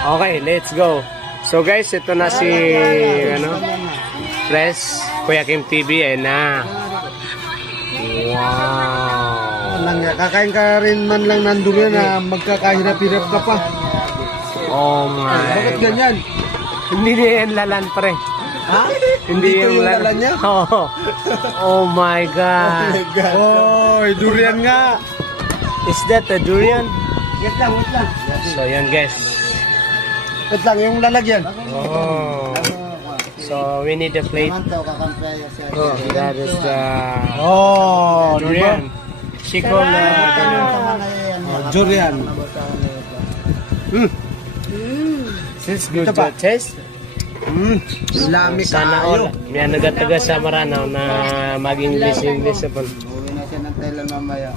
Okay, let's go. So guys, ito na si Press, Kuya Kim TV, ayan na. Wow. Kakain ka rin man lang ng durian na magkakahirap-hirap ka pa. Oh my. Bakit ganyan? Hindi na yan lalan, pre. Ha? Hindi yung lalan niya? Oh. Oh my God. Oy, durian nga. Is that a durian? Wait lang. So yan guys. Wait lang, yung lalagyan. Oh. So we need a plate. Oh, that is the durian. Sikol na Durian. Since good to taste. Lami Sana kayo. all. May nagataga sa Maranaw na mag-English sa pon. Uwi na siya ng Thailand mamaya.